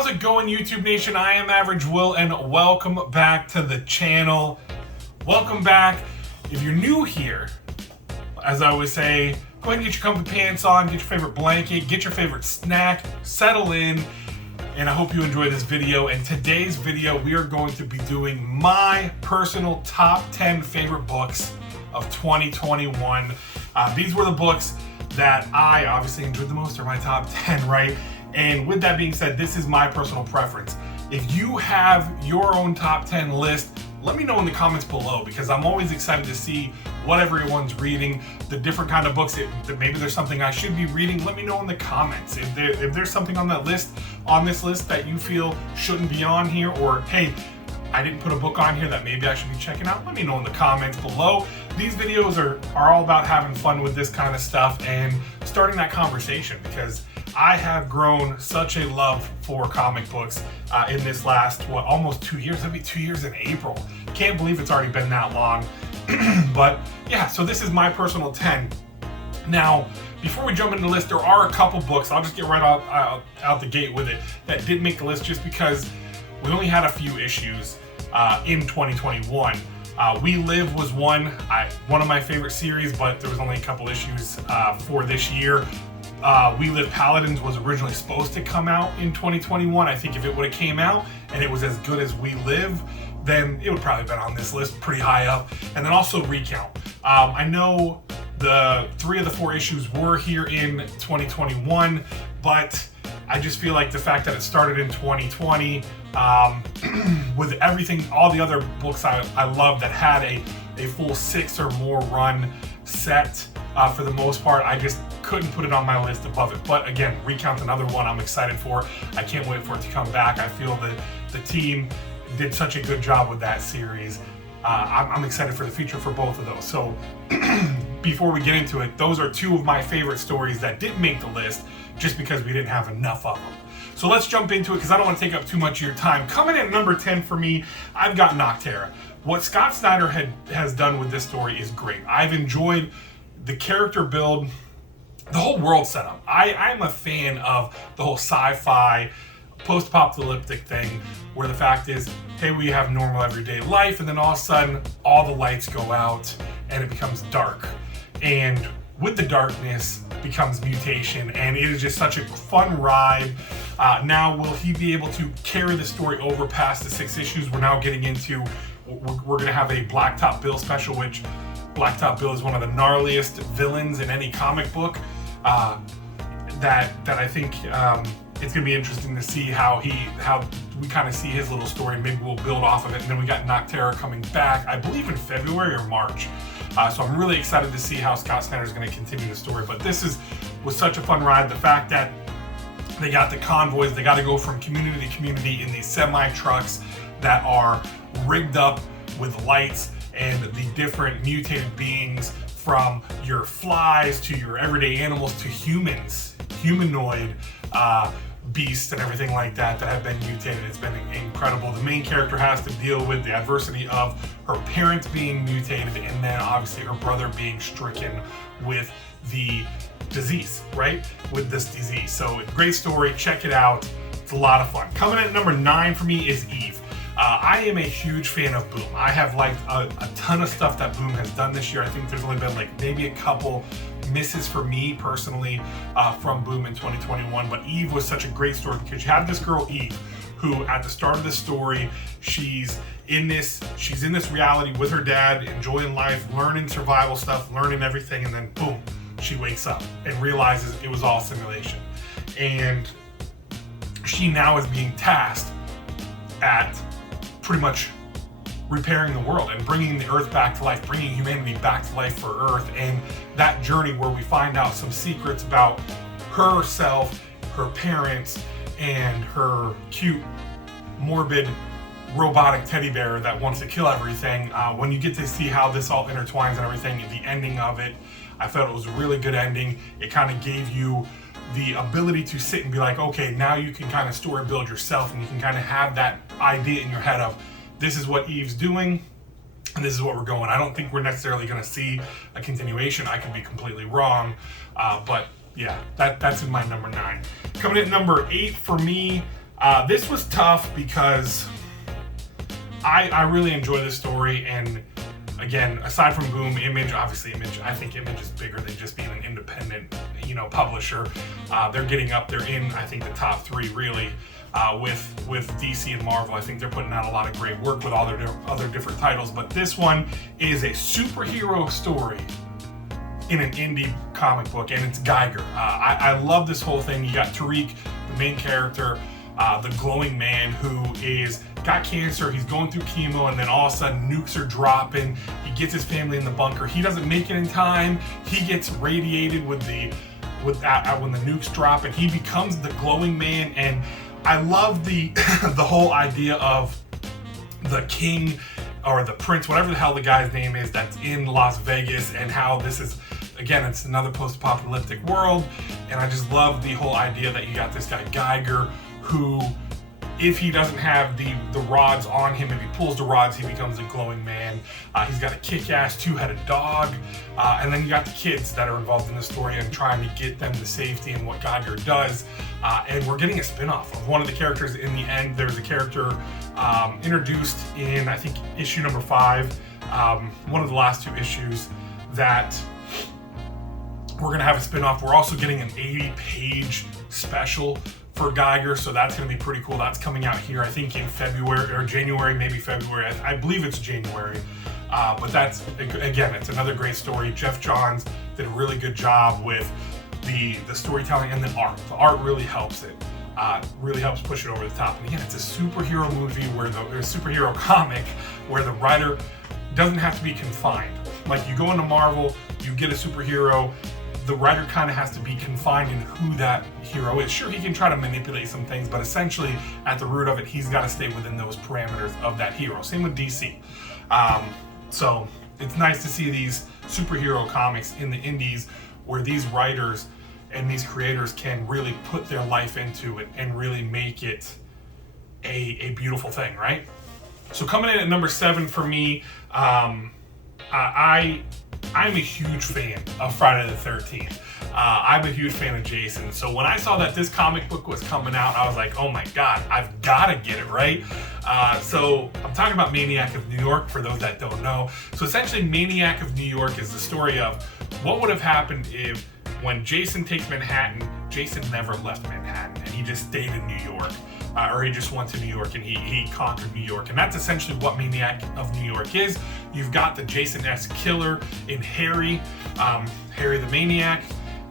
How's it going, YouTube Nation? I am Average Will, and welcome back to the channel. Welcome back. If you're new here, as I always say, go ahead and get your comfy pants on, get your favorite blanket, get your favorite snack, settle in, and I hope you enjoy this video. In today's video, we are going to be doing my personal top 10 favorite books of 2021. These were the books that I obviously enjoyed the most, or my top 10, right? And with that being said, this is my personal preference. If you have your own top 10 list, let me know in the comments below, because I'm always excited to see what everyone's reading, the different kind of books. Maybe there's something I should be reading. Let me know in the comments. If there's something on that list, on this list, that you feel shouldn't be on here, or hey, I didn't put a book on here that maybe I should be checking out, let me know in the comments below. These videos are all about having fun with this kind of stuff and starting that conversation, because I have grown such a love for comic books in this last, almost 2 years. It'll be 2 years in April. Can't believe it's already been that long. But yeah, so this is my personal 10. Now, before we jump into the list, there are a couple books, I'll just get right out the gate with it, that did make the list just because we only had a few issues in 2021. We Live was one of my favorite series, but there was only a couple issues for this year. We Live Paladins was originally supposed to come out in 2021. I think if it would have came out and it was as good as We Live, then it would probably have been on this list pretty high up. And then also Recount. I know the 3 of the 4 issues were here in 2021, but I just feel like the fact that it started in 2020, with everything, all the other books I love that had a full 6 or more run set, for the most part, I just couldn't put it on my list above it. But again, Recount, another one I'm excited for. I can't wait for it to come back. I feel that the team did such a good job with that series. I'm excited for the future for both of those. So before we get into it, those are 2 of my favorite stories that didn't make the list just because we didn't have enough of them. So let's jump into it, because I don't want to take up too much of your time. Coming in at number 10 for me, I've got Noctera. What Scott Snyder has done with this story is great. I've enjoyed the character build, the whole world setup. I'm a fan of the whole sci-fi, post-apocalyptic thing, where the fact is, hey, we have normal everyday life, and then all of a sudden, all the lights go out, and it becomes dark. And with the darkness becomes Mutation, and it is just such a fun ride. Now, will he be able to carry the story over past the 6 issues? We're now getting into, we're going to have a Blacktop Bill special, which Blacktop Bill is one of the gnarliest villains in any comic book. That I think it's going to be interesting to see how we kind of see his little story. Maybe we'll build off of it. And then we got Noctera coming back, I believe in February or March. So I'm really excited to see how Scott Snyder is going to continue the story. But this was such a fun ride. The fact that they got the convoys, they got to go from community to community in these semi-trucks that are rigged up with lights, and the different mutated beings, from your flies to your everyday animals to humans, humanoid beasts and everything like that have been mutated. It's been incredible. The main character has to deal with the adversity of her parents being mutated, and then obviously her brother being stricken with the disease, right? With this disease. So great story, check it out. It's a lot of fun. Coming in at number 9 for me is Eve. I am a huge fan of Boom. I have liked a ton of stuff that Boom has done this year. I think there's only been maybe a couple misses for me personally from Boom in 2021, but Eve was such a great story, because you have this girl Eve, who at the start of the story, she's in this reality with her dad, enjoying life, learning survival stuff, learning everything, and then boom, she wakes up and realizes it was all simulation. And she now is being tasked at pretty much repairing the world and bringing the Earth back to life, bringing humanity back to life for Earth, and that journey where we find out some secrets about herself, her parents, and her cute, morbid, robotic teddy bear that wants to kill everything. When you get to see how this all intertwines and everything, the ending of it, I felt it was a really good ending. It kind of gave you the ability to sit and be like, okay, now you can kind of story build yourself, and you can kind of have that idea in your head of, this is what Eve's doing, and this is what we're going. I don't think we're necessarily going to see a continuation. I could be completely wrong, but yeah, that's in my number 9. Coming in at number 8 for me, This was tough because I really enjoy this story, and again, aside from Boom, Image, obviously Image, I think Image is bigger than just being an independent, publisher. They're getting up there in, I think, the top 3 really, with DC and Marvel. I think they're putting out a lot of great work with all their other different titles, but this one is a superhero story in an indie comic book, and it's Geiger. I love this whole thing. You got Tariq, the main character, the glowing man who got cancer. He's going through chemo, and then all of a sudden nukes are dropping. He gets his family in the bunker. He doesn't make it in time. He gets radiated when the nukes drop, and he becomes the glowing man. And I love the the whole idea of the king or the prince, whatever the hell the guy's name is, that's in Las Vegas, and how this is, again, it's another post-apocalyptic world. And I just love the whole idea that you got this guy Geiger, who, if he doesn't have the rods on him, if he pulls the rods, he becomes a glowing man. He's got a kick-ass 2-headed dog. And then you got the kids that are involved in the story and trying to get them to safety and what Geiger does. And we're getting a spin-off of one of the characters in the end. There's a character introduced in, I think, issue number 5, one of the last 2 issues, that we're going to have a spin-off. We're also getting an 80-page special for Geiger, so that's going to be pretty cool. That's coming out here, I think, in February or January, maybe February. I believe it's January. But that's, again, it's another great story. Jeff Johns did a really good job with the storytelling and the art. The art really helps it. Really helps push it over the top. And again, it's a superhero movie or a superhero comic where the writer doesn't have to be confined. Like, you go into Marvel, you get a superhero, the writer kind of has to be confined in who that hero is. Sure, he can try to manipulate some things, but essentially at the root of it, he's got to stay within those parameters of that hero. Same with DC. So it's nice to see these superhero comics in the indies where these writers and these creators can really put their life into it and really make it a beautiful thing, right? So coming in at number 7 for me, I'm a huge fan of Friday the 13th. I'm a huge fan of Jason. So when I saw that this comic book was coming out, I was like, oh my God, I've got to get it, right? So I'm talking about Maniac of New York, for those that don't know. So essentially, Maniac of New York is the story of what would have happened if, when Jason takes Manhattan, Jason never left Manhattan and he just stayed in New York. Or he just went to New York and he conquered New York. And that's essentially what Maniac of New York is. You've got the Jason-esque killer in Harry, Harry the Maniac,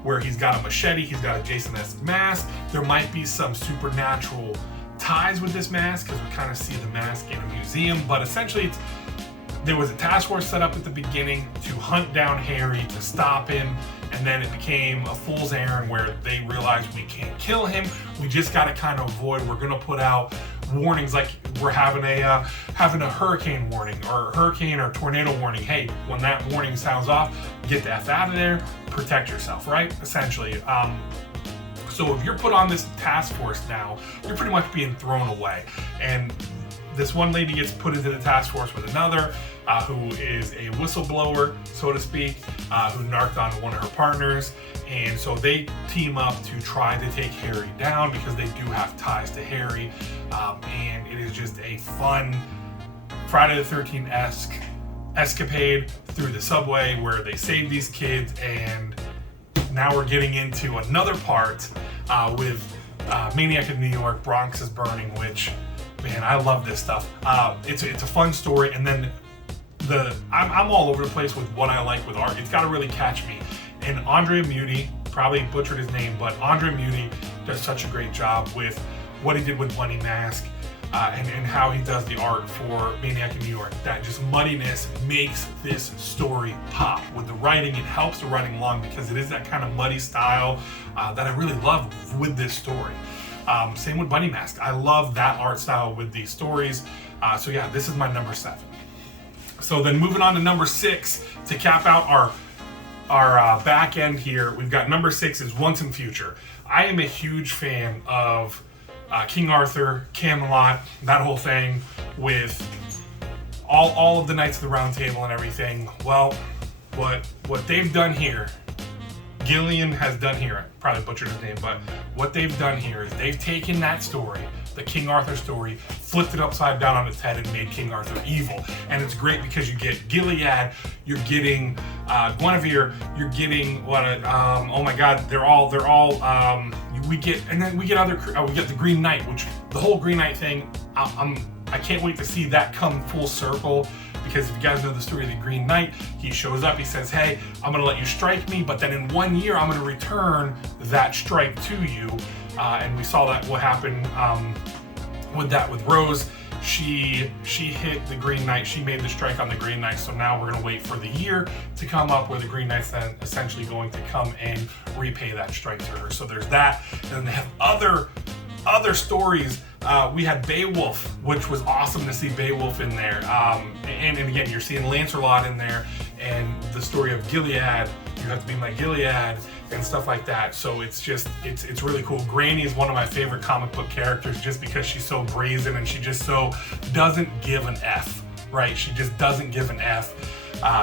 where he's got a machete, he's got a Jason-esque mask. There might be some supernatural ties with this mask because we kind of see the mask in a museum, but essentially there was a task force set up at the beginning to hunt down Harry, to stop him, and then it became a fool's errand where they realized we can't kill him, we just got to kind of avoid. We're going to put out warnings like we're having a hurricane warning or hurricane or tornado warning. Hey, when that warning sounds off, get the F out of there, protect yourself, right? Essentially. So if you're put on this task force now, you're pretty much being thrown away. And this one lady gets put into the task force with another who is a whistleblower, so to speak, who narked on one of her partners. And so they team up to try to take Harry down because they do have ties to Harry. And it is just a fun Friday the 13th-esque escapade through the subway where they save these kids. And now we're getting into another part with Maniac of New York, Bronx is Burning, which, man, I love this stuff. It's a fun story, and then I'm all over the place with what I like with art. It's got to really catch me. And Andre Muti, probably butchered his name, but Andre Muti does such a great job with what he did with Money Mask and how he does the art for Maniac in New York. That just muddiness makes this story pop. With the writing, it helps the writing along because it is that kind of muddy style that I really love with this story. Same with Bunny Mask. I love that art style with these stories. So yeah, this is my number 7. So then moving on to number 6 to cap out our back end here, we've got number 6 is Once and Future. I am a huge fan of King Arthur, Camelot, that whole thing with all of the Knights of the Round Table and everything. Well, what they've done here, Gillian has done here, I probably butchered his name, but what they've done here is they've taken that story, the King Arthur story, flipped it upside down on its head and made King Arthur evil. And it's great because you get Gilead, you're getting Guinevere, you're getting oh my God, they're all we get the Green Knight, which the whole Green Knight thing, I can't wait to see that come full circle. Because if you guys know the story of the Green Knight, he shows up, he says, hey, I'm gonna let you strike me, but then in 1 year, I'm gonna return that strike to you. And we saw that what happened with Rose. She hit the Green Knight, she made the strike on the Green Knight, so now we're gonna wait for the year to come up where the Green Knight's then essentially going to come and repay that strike to her. So there's that, and then they have other stories. We had Beowulf, which was awesome to see Beowulf in there. And again, you're seeing Lancelot in there, and the story of Gilead, you have to be my Gilead, and stuff like that. So it's really cool. Granny is one of my favorite comic book characters just because she's so brazen and she just so doesn't give an F, right? She just doesn't give an F.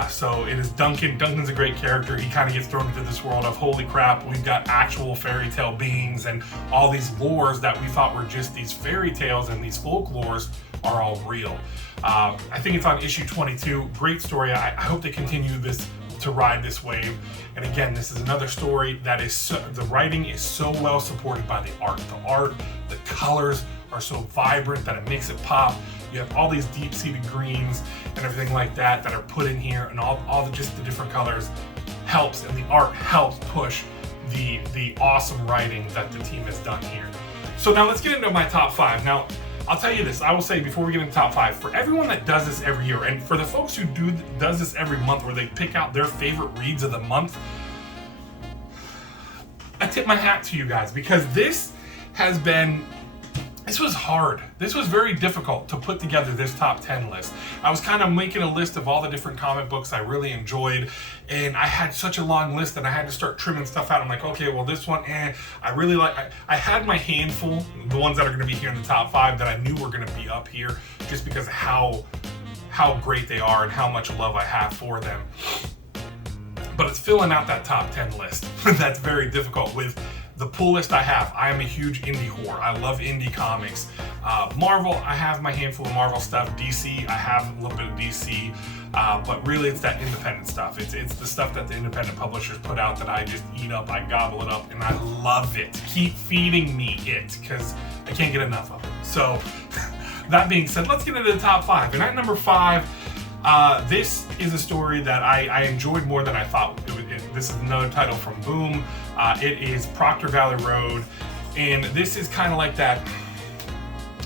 So it is Duncan. Duncan's a great character. He kind of gets thrown into this world of holy crap, we've got actual fairy tale beings, and all these lores that we thought were just these fairy tales and these folklores are all real. I think it's on issue 22. Great story. I hope they continue this to ride this wave. And again, this is another story that is the writing is so well supported by the art. The colors are so vibrant that it makes it pop. You have all these deep-seated greens and everything like that are put in here, and all just the different colors helps, and the art helps push the awesome writing that the team has done here. So now let's get into my top 5. Now, I'll tell you this, I will say before we get into top 5, for everyone that does this every year, and for the folks who does this every month where they pick out their favorite reads of the month, I tip my hat to you guys, because this was hard. This was very difficult to put together this top 10 list. I was kind of making a list of all the different comic books I really enjoyed, and I had such a long list that I had to start trimming stuff out. I'm like, okay, well this one, I really like, I had my handful, the ones that are gonna be here in the top 5 that I knew were gonna be up here just because of how great they are and how much love I have for them. But it's filling out that top 10 list. That's very difficult with the pull list I have. I am a huge indie whore. I love indie comics. Marvel, I have my handful of Marvel stuff. DC, I have a little bit of DC. But really it's that independent stuff. It's the stuff that the independent publishers put out that I just eat up, I gobble it up, and I love it. Keep feeding me it, because I can't get enough of it. So, that being said, let's get into the top 5. And at number 5, this is a story that I enjoyed more than I thought. This is another title from Boom. It is Proctor Valley Road, and this is kind of like that,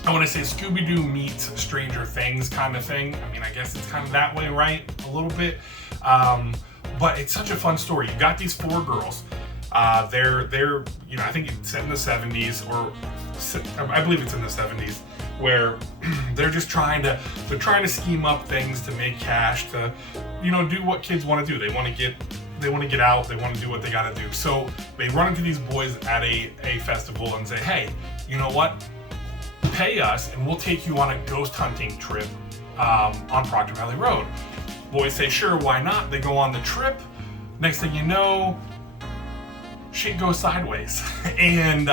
I want to say Scooby-Doo meets Stranger Things kind of thing. I mean, I guess it's kind of that way, right? A little bit. But it's such a fun story. You got these 4 girls. They're I think it's set in the 70s, or I believe it's in the 70s, where they're just trying to scheme up things to make cash, to do what kids want to do. They want to get out, they want to do what they got to do. So they run into these boys at a festival and say, hey, you know what, pay us and we'll take you on a ghost hunting trip on Proctor Valley Road. Boys say, sure, why not? They go on the trip. Next thing you know, shit goes sideways. And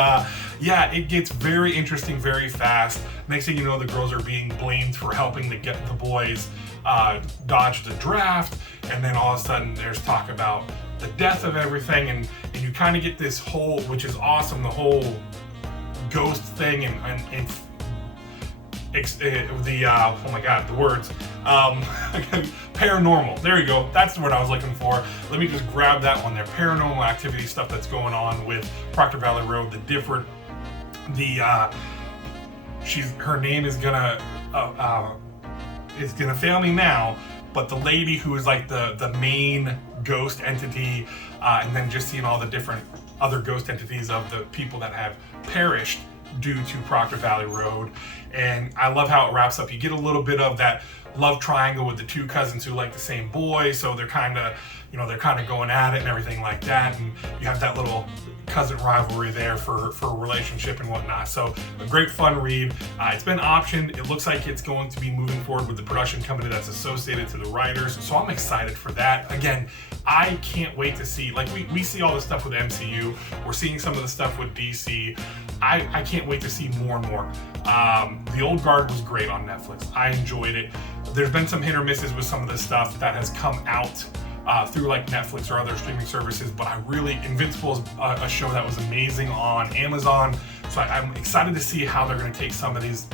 it gets very interesting very fast. Next thing you know, the girls are being blamed for helping to get the boys dodge the draft, and then all of a sudden there's talk about the death of everything, and you kind of get this whole, which is awesome, the whole ghost thing and oh my god, the words, paranormal, there you go, that's the word I was looking for. Let me just grab that one there. Paranormal Activity stuff that's going on with Proctor Valley Road, her name is gonna fail me now, but the lady who is like the main ghost entity, and then just seeing all the different other ghost entities of the people that have perished due to Proctor Valley Road. And I love how it wraps up. You get a little bit of that love triangle with the 2 cousins who like the same boy, so they're kind of going at it and everything like that, and you have that little cousin rivalry there for a relationship and whatnot. So a great fun read. It's been optioned. It looks like it's going to be moving forward with the production company that's associated to the writers, so I'm excited for that. Again, I can't wait to see, like we see all this stuff with MCU, we're seeing some of the stuff with DC. I can't wait to see more and more. The Old Guard was great on Netflix. I enjoyed it. There's been some hit or misses with some of the stuff that has come out through like Netflix or other streaming services, but Invincible is a show that was amazing on Amazon. So I'm excited to see how they're going to take some of these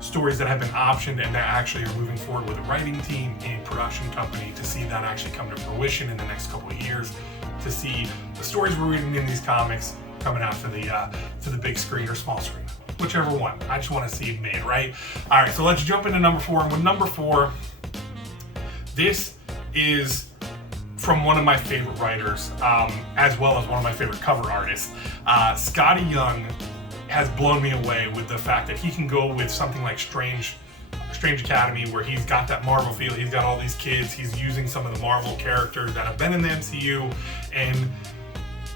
stories that have been optioned and that actually are moving forward with a writing team and production company to see that actually come to fruition in the next couple of years, to see the stories we're reading in these comics coming out to the big screen or small screen, whichever one. I just want to see it made, right? All right, so let's jump into number 4. And with number 4, this is from one of my favorite writers, as well as one of my favorite cover artists. Scotty Young has blown me away with the fact that he can go with something like Strange Academy, where he's got that Marvel feel. He's got all these kids. He's using some of the Marvel characters that have been in the MCU, and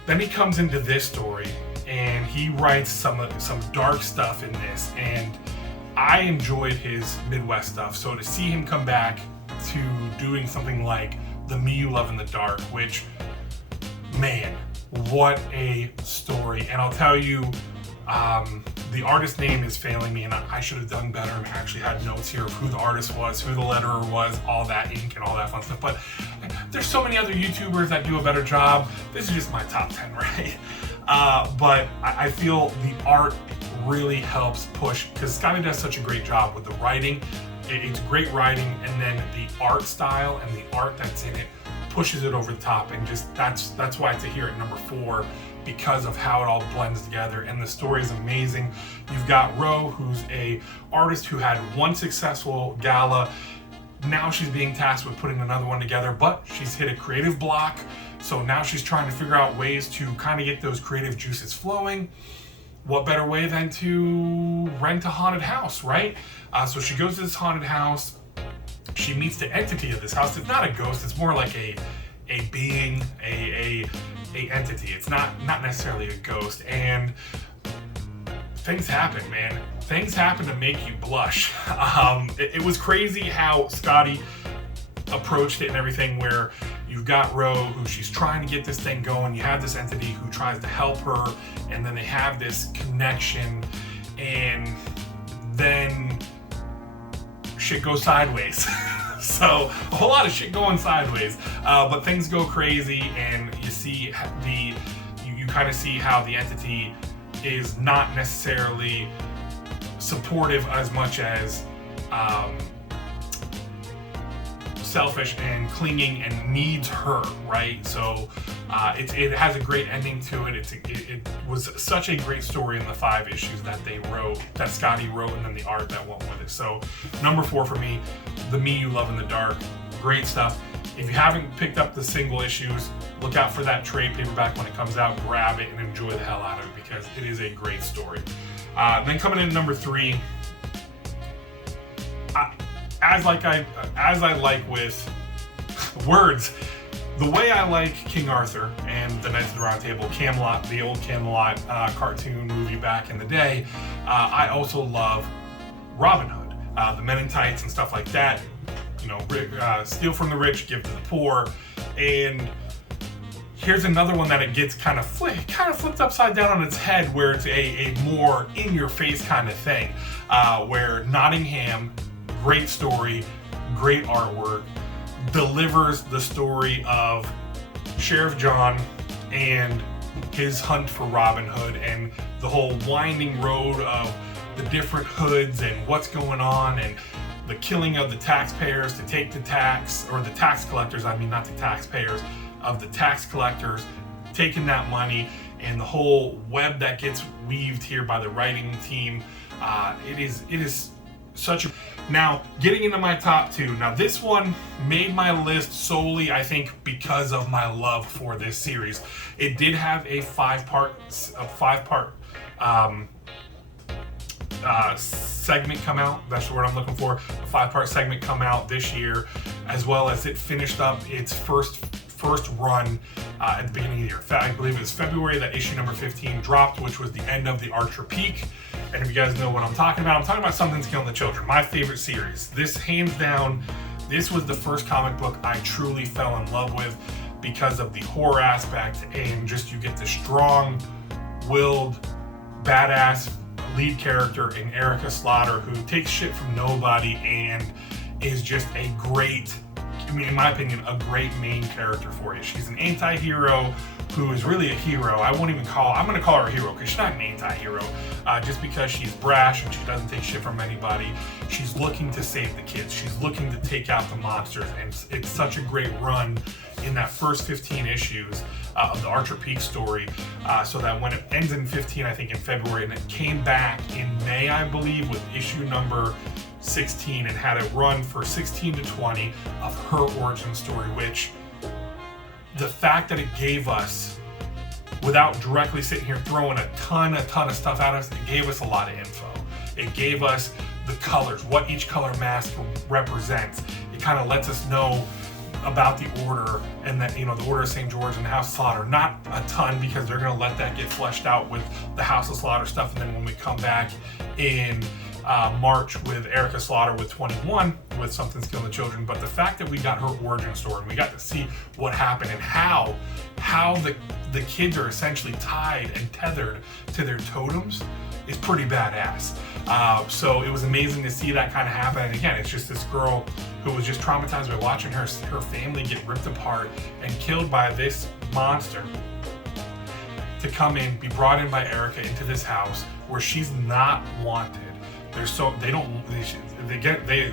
then he comes into this story and he writes some dark stuff in this, and I enjoyed his Midwest stuff. So to see him come back to doing something like The Me You Love in the Dark, which, man, what a story. And I'll tell you, the artist name is failing me, and I should have done better and actually had notes here of who the artist was, who the letterer was, all that ink and all that fun stuff. But there's so many other YouTubers that do a better job. This is just my top 10, right? But I feel the art really helps push, because Scotty does such a great job with the writing. It's great writing, and then the art style and the art that's in it pushes it over the top, and just that's why it's here at number 4, because of how it all blends together, and the story is amazing. You've got Ro, who's a artist who had one successful gala. Now she's being tasked with putting another one together, but she's hit a creative block, so now she's trying to figure out ways to kind of get those creative juices flowing. What better way than to rent a haunted house, right? So she goes to this haunted house. She meets the entity of this house. It's not a ghost. It's more like a being, a entity. It's not necessarily a ghost. And things happen, man. Things happen to make you blush. It was crazy how Scotty approached it and everything, where you've got Ro, who she's trying to get this thing going. You have this entity who tries to help her, and then they have this connection, and then shit goes sideways. So a whole lot of shit going sideways, but things go crazy, and you see you kind of see how the entity is not necessarily supportive as much as selfish and clinging and needs her, right? So it has a great ending to it. It was such a great story in the 5 issues that that Scotty wrote, and then the art that went with it. So number 4 for me, The Me You Love in the Dark. Great stuff. If you haven't picked up the single issues, look out for that trade paperback when it comes out. Grab it and enjoy the hell out of it, because it is a great story. Then coming in number 3, as I like with words, the way I like King Arthur and the Knights of the Round Table, Camelot, the old Camelot cartoon movie back in the day, I also love Robin Hood, the Men in Tights and stuff like that. You know, steal from the rich, give to the poor. And here's another one that it gets kind of flipped upside down on its head, where it's a more in-your-face kind of thing, where Nottingham, great story, great artwork, delivers the story of Sheriff John and his hunt for Robin Hood, and the whole winding road of the different hoods and what's going on, and the killing of the taxpayers to take the tax, or the tax collectors, I mean, not the taxpayers, of the tax collectors taking that money, and the whole web that gets weaved here by the writing team. It is such a... Now, getting into my top 2. Now, this one made my list solely, I think, because of my love for this series. It did have a 5-part segment come out. That's the word I'm looking for. A 5-part segment come out this year, as well as it finished up its first run at the beginning of the year. I believe it was February that issue number 15 dropped, which was the end of the Archer Peak. And if you guys know what I'm talking about Something's Killing the Children, my favorite series. This, hands down, This was the first comic book I truly fell in love with because of the horror aspect, and just you get the strong-willed, badass lead character in Erica Slaughter, who takes shit from nobody and is just a great, I mean, in my opinion, a great main character for you. She's an anti-hero who is really a hero. I'm going to call her a hero because she's not an anti-hero, just because she's brash and she doesn't take shit from anybody. She's looking to save the kids. She's looking to take out the monsters, and it's such a great run in that first 15 issues of the Archer Peak story, so that when it ends in 15, I think in February, and it came back in May, I believe, with issue number 16, and had a run for 16 to 20 of her origin story, which the fact that it gave us, without directly sitting here throwing a ton of stuff at us, it gave us a lot of info. It gave us the colors, what each color mask represents. It kind of lets us know about the Order, and that, the Order of St. George and the House of Slaughter. Not a ton, because they're going to let that get fleshed out with the House of Slaughter stuff, and then when we come back in March with Erica Slaughter with 21, with Something's Killing the Children. But the fact that we got her origin story, and we got to see what happened, and how the kids are essentially tied and tethered to their totems, is pretty badass. So it was amazing to see that kind of happen. And again, it's just this girl who was just traumatized by watching her family get ripped apart and killed by this monster, to come in, be brought in by Erica into this house where she's not wanted. They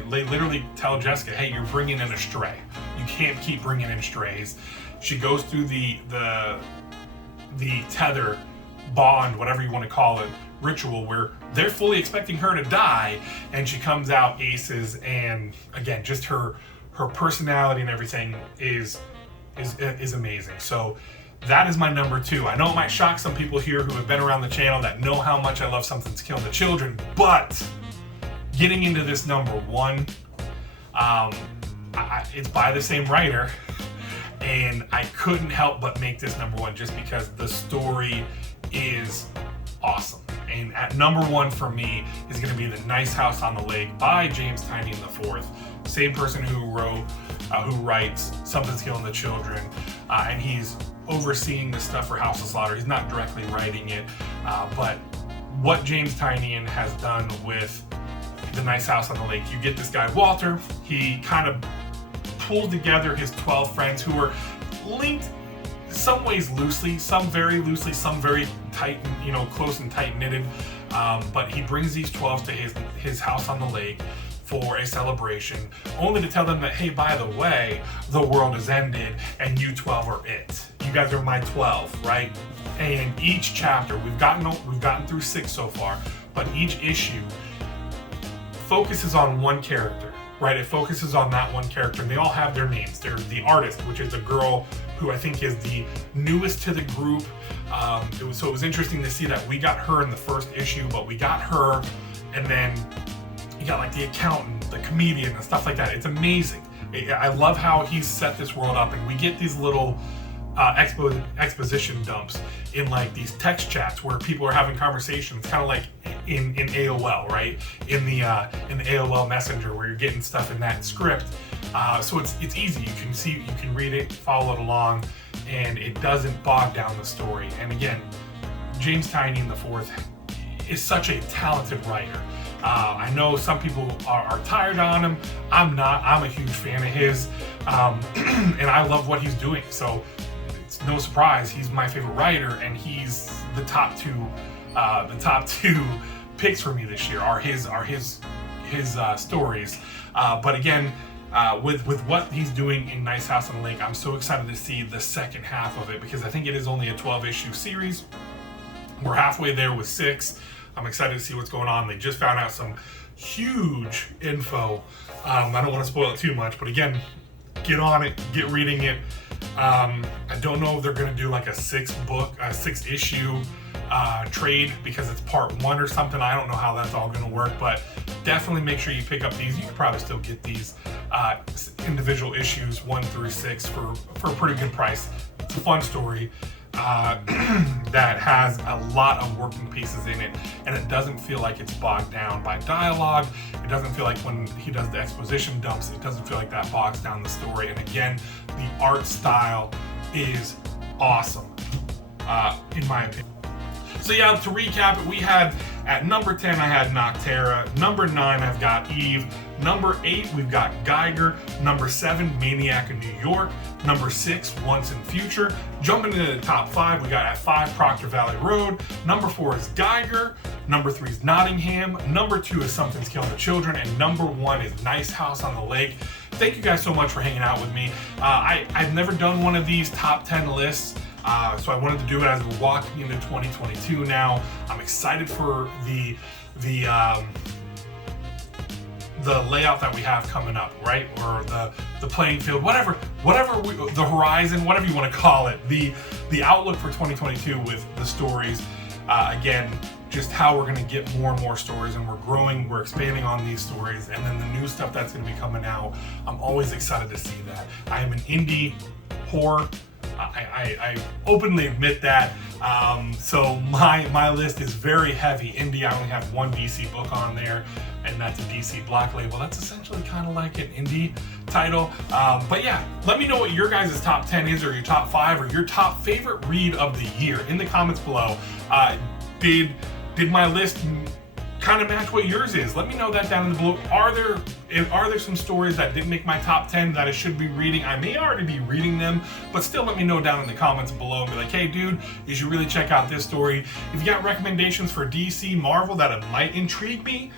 literally tell Jessica, hey, you're bringing in a stray. You can't keep bringing in strays. She goes through the tether, bond, whatever you want to call it, ritual, where they're fully expecting her to die, and she comes out aces. And again, just her personality and everything is amazing. So that is my number 2. I know it might shock some people here who have been around the channel that know how much I love Something's Killing the Children, but getting into this number 1, it's by the same writer, and I couldn't help but make this number 1 just because the story is awesome. And at number 1 for me is going to be The Nice House on the Lake by James Tynion IV, same person who writes Something's Killing the Children, and he's overseeing the stuff for House of Slaughter. He's not directly writing it, but what James Tynion has done with The Nice House on the Lake, you get this guy Walter. He kind of pulled together his 12 friends who were linked some ways loosely, some very loosely, some very tight, close and tight knitted. But he brings these 12 to his house on the lake for a celebration, only to tell them that, hey, by the way, the world has ended and you 12 are it. You guys are my 12, right? And each chapter, we've gotten through 6 so far, but each issue focuses on one character, right? It focuses on that one character, and they all have their names. There's the artist, which is a girl who I think is the newest to the group. It was interesting to see that we got her in the first issue, but we got her, and then you got like the accountant, the comedian, and stuff like that. It's amazing. I love how he's set this world up, and we get these little exposition dumps in like these text chats where people are having conversations, kind of like in AOL, right? In the AOL Messenger, where you're getting stuff in that script. So it's easy. You can see, you can read it, follow it along, and it doesn't bog down the story. And again, James Tynion IV is such a talented writer. I know some people are tired on him. I'm not. I'm a huge fan of his, and I love what he's doing. So it's no surprise he's my favorite writer, and he's the top two picks for me this year are his stories. But again, with what he's doing in Nice House on the Lake, I'm so excited to see the second half of it, because I think it is only a 12-issue series. We're halfway there with 6. I'm excited to see what's going on. They just found out some huge info. I don't want to spoil it too much, but again, get on it, get reading it. I don't know if they're going to do like a 6-issue trade, because it's part 1 or something. I don't know how that's all going to work, but definitely make sure you pick up these. You can probably still get these individual issues 1 through 6 for a pretty good price. It's a fun story. that has a lot of working pieces in it, and it doesn't feel like it's bogged down by dialogue. It doesn't feel like when he does the exposition dumps, it doesn't feel like that bogs down the story. And again, the art style is awesome, in my opinion. So yeah, to recap it, we had at number 10, I had Noctera. Number 9, I've got Eve. Number 8, we've got Geiger. Number 7, Maniac of New York. Number 6, Once and Future. Jumping into the top 5, we got at 5, Proctor Valley Road. Number 4 is Geiger. Number 3 is Nottingham. Number 2 is Something's Killing the Children. And number 1 is Nice House on the Lake. Thank you guys so much for hanging out with me. I've never done one of these top 10 lists. So I wanted to do it as we're walking into 2022 now. I'm excited for the layout that we have coming up, right? Or the playing field, whatever the horizon, whatever you want to call it, the outlook for 2022 with the stories. Again, just how we're going to get more and more stories, and we're growing, we're expanding on these stories, and then the new stuff that's going to be coming out. I'm always excited to see that. I am an indie whore. I openly admit that. So my list is very heavy indie. I only have one DC book on there, and that's a DC Black Label. That's essentially kind of like an indie title. But yeah, let me know what your guys' top 10 is, or your top 5, or your top favorite read of the year in the comments below. Did my list kind of match what yours is? Let me know that down in the below. Are there some stories that didn't make my top 10 that I should be reading? I may already be reading them, but still let me know down in the comments below and be like, hey dude, you should really check out this story. If you got recommendations for DC, Marvel that it might intrigue me,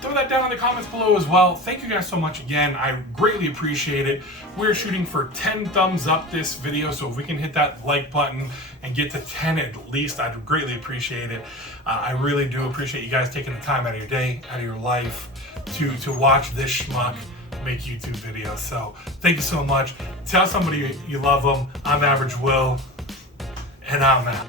throw that down in the comments below as well. Thank you guys so much again. I greatly appreciate it. We're shooting for 10 thumbs up this video, so if we can hit that like button and get to 10 at least, I'd greatly appreciate it. I really do appreciate you guys taking the time out of your day, out of your life, to watch this schmuck make YouTube videos. So thank you so much. Tell somebody you love them. I'm Average Will, and I'm out.